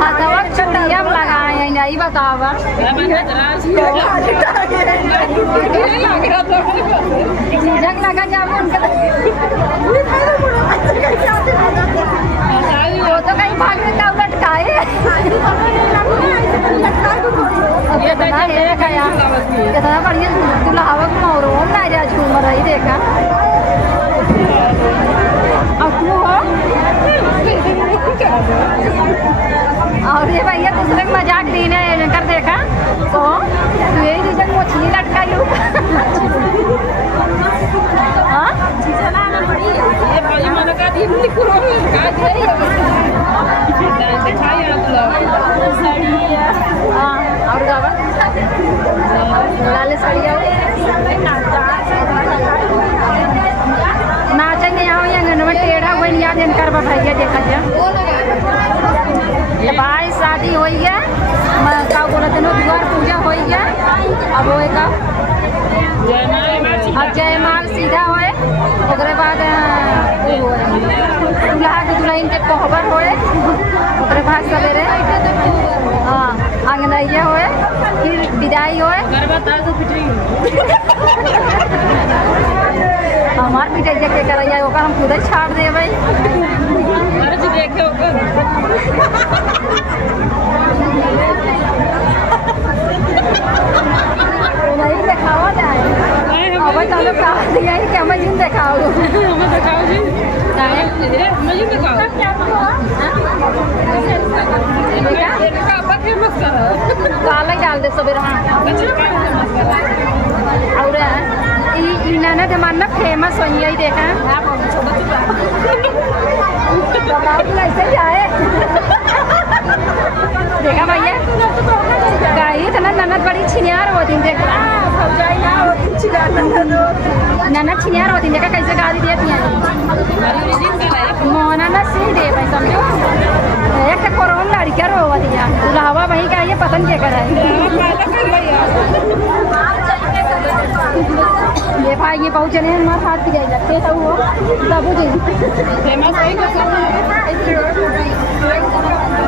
हथवा चुड़िया लगाए नहीं बतावा जग लगा जाओ उनका वो तो कहीं भागने का लटकाए कितना बढ़िया दुल्हावा मोर ना जा झूमर रही देखा और ये भैया दूसरे का मजाक देने कर देखा तो यही रीजन मछली लटकाई और लाल साड़िया नाचेंगे यहाँ आंगन में टेढ़ा हुआ नहीं आज कर भैया देखा जाए भाई शादी हो गया का बोलते हैं द्वार पूजा हो गया अब होएगा अब जयमाल सीधा होए ओकरे बाद दूल्हा के दुल्हन के कोहबर होए ओकरे बाद सवेरे हाँ आंगनैया होए फिर विदाई होए हमार पिटैया के करैया ओकर हम खुद ही छाड़ देबै नहीं दिखावा जाए अब चलो का दिया ही क्या मजीन दिखाओ दिखाओ जी मजीन दिखाओ काला डाल दे सवेरे और इन्होंने जमाना फेमस हो यही देखा ऐसे जाए देखा भैया गाई इतना ननद बड़ी छिनियार होती देखा ननद छिनियार होती देखा कैसे गाड़ी देती हैं मोहना ना सी दे भाई समझो एक कोरोन लड़कियां रोवा दिया दुल्हावा वही का ये पतन के कराए ये भाई ये बहुत जने हमारे हाथ भी जाए लगते हैं वो बाबू जी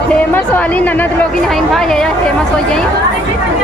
फेमस वाली ननद लोग ही भाई है फेमस हो गई